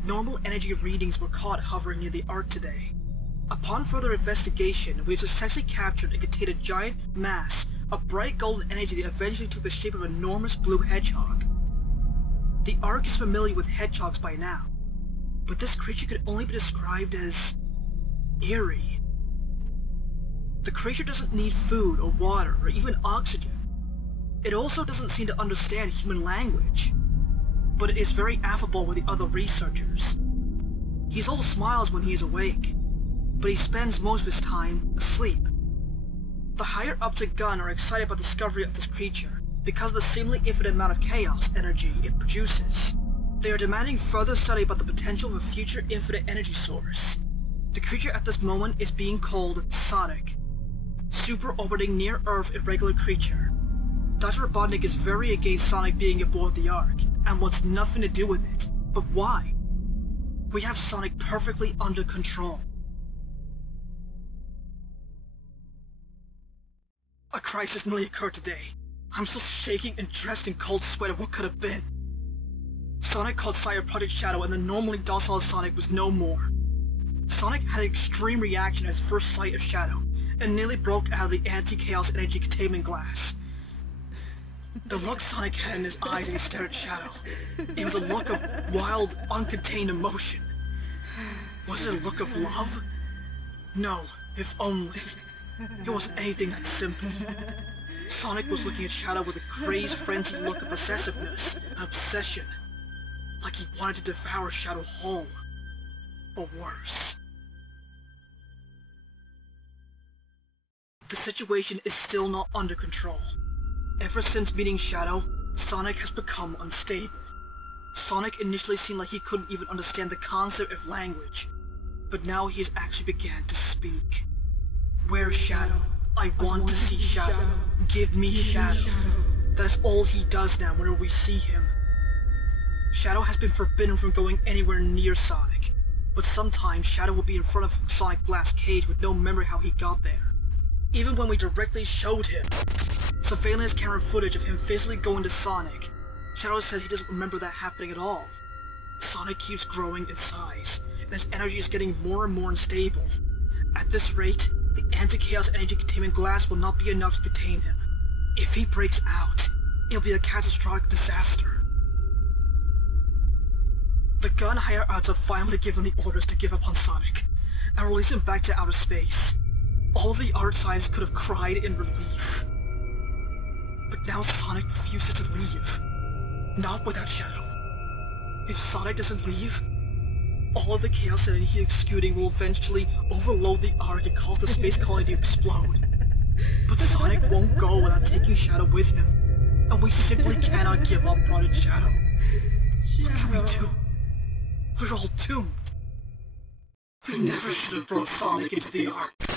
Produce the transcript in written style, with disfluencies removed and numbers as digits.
abnormal energy readings were caught hovering near the Ark today. Upon further investigation, we have successfully captured and contained a giant mass of bright golden energy that eventually took the shape of an enormous blue hedgehog. The Ark is familiar with hedgehogs by now, but this creature could only be described as eerie. The creature doesn't need food or water or even oxygen. It also doesn't seem to understand human language, but it is very affable with the other researchers. He's all smiles when he is awake, but he spends most of his time asleep. The higher-ups at Gun are excited about the discovery of this creature because of the seemingly infinite amount of chaos energy it produces. They are demanding further study about the potential of a future infinite energy source. The creature at this moment is being called S.O.N.I.C, super-orbiting near-Earth irregular creature. Dr. Robotnik is very against S.O.N.I.C being aboard the Ark, and wants nothing to do with it. But why? We have S.O.N.I.C perfectly under control. A crisis nearly occurred today. I'm still shaking and dressed in cold sweat of what could have been. S.O.N.I.C called Sire Project Shadow, and the normally docile S.O.N.I.C was no more. S.O.N.I.C had an extreme reaction at his first sight of Shadow, and nearly broke out of the anti-chaos energy containment glass. The look S.O.N.I.C had in his eyes as he stared at Shadow, it was a look of wild, uncontained emotion. Was it a look of love? No, if only. It wasn't anything that simple. S.O.N.I.C was looking at Shadow with a crazed, frenzied look of possessiveness and obsession, like he wanted to devour Shadow whole, or worse. The situation is still not under control. Ever since meeting Shadow, S.O.N.I.C has become unstable. S.O.N.I.C initially seemed like he couldn't even understand the concept of language, but now he has actually began to speak. Where's Shadow? I want to see Shadow. Give me Shadow. That is all he does now whenever we see him. Shadow has been forbidden from going anywhere near S.O.N.I.C, but sometimes Shadow will be in front of S.O.N.I.C glass cage with no memory how he got there. Even when we directly showed him surveillance camera footage of him physically going to S.O.N.I.C, Shadow says he doesn't remember that happening at all. S.O.N.I.C keeps growing in size, and his energy is getting more and more unstable. At this rate, the anti-chaos energy containment glass will not be enough to contain him. If he breaks out, it'll be a catastrophic disaster. The Gun higher-ups have finally given the orders to give up on S.O.N.I.C, and release him back to outer space. All the Ark scientists could have cried in relief. But now S.O.N.I.C refuses to leave. Not without Shadow. If S.O.N.I.C doesn't leave, all of the chaos energy he's exuding will eventually overload the Ark and cause the space colony to explode. But S.O.N.I.C won't go without taking Shadow with him, and we simply cannot give up Project Shadow. What can we do? We're all doomed. We never should have brought S.O.N.I.C into the Ark.